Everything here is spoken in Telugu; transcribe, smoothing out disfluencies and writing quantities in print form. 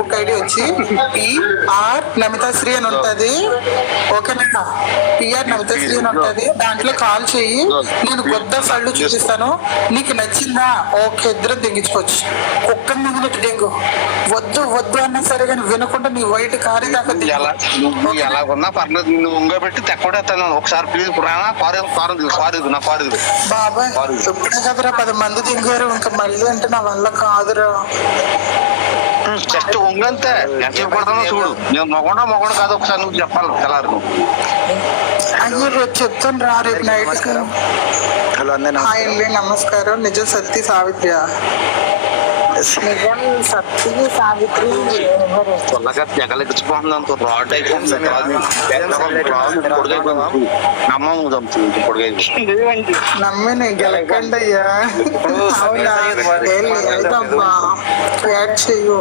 ఫేస్బుక్ ఐడి వచ్చి పిఆర్ నమితాశ్రీ అని ఉంటది. ఓకేనా? పిఆర్ నమితాశ్రీ అని ఉంటది. దాంట్లో కాల్ చెయ్యి, నేను కొత్త ఫళ్ళు చూపిస్తాను. నీకు నచ్చిందా? ఓకే, ఇద్దరు దిగించుకోవచ్చు. కుక్కని మిగిలినట్టు డెంగు వద్దు వద్దు అన్నా సరే కానీ వినకుండా నీ వైట్ కారీ దాకా ఎలాగున్నా పర్లేదు, నువ్వు ఉంగబెట్టి తెక్కడేస్తాను ఒకసారి. ప్లీజ్ రానా సారీ బాబాయ్, ఇప్పుడే కదరా 10 మంది దిగారు, ఇంకా మళ్ళీ అంటే నా వల్ల కాదురా. జస్ట్ ఉంగంతే, ఎంత పడుతుందో చూడు. నేను మొగడు కాదు, ఒకసారి నువ్వు చెప్పాలి తెల్లారు. అయ్యో రేపు చెప్తాను రా, రేపు నైట్. హలో హాయ్ అండి, నమస్కారం. నిజం సత్య సావిత్రి? నిజం సత్య సావిత్రి త్వరగా తెగలెచ్చిపోతుంది. అంత రాడ్ అయిపోతుంది. నమ్మిన గెలకండి అయ్యా. అవునా? యాడ్ చెయ్యు.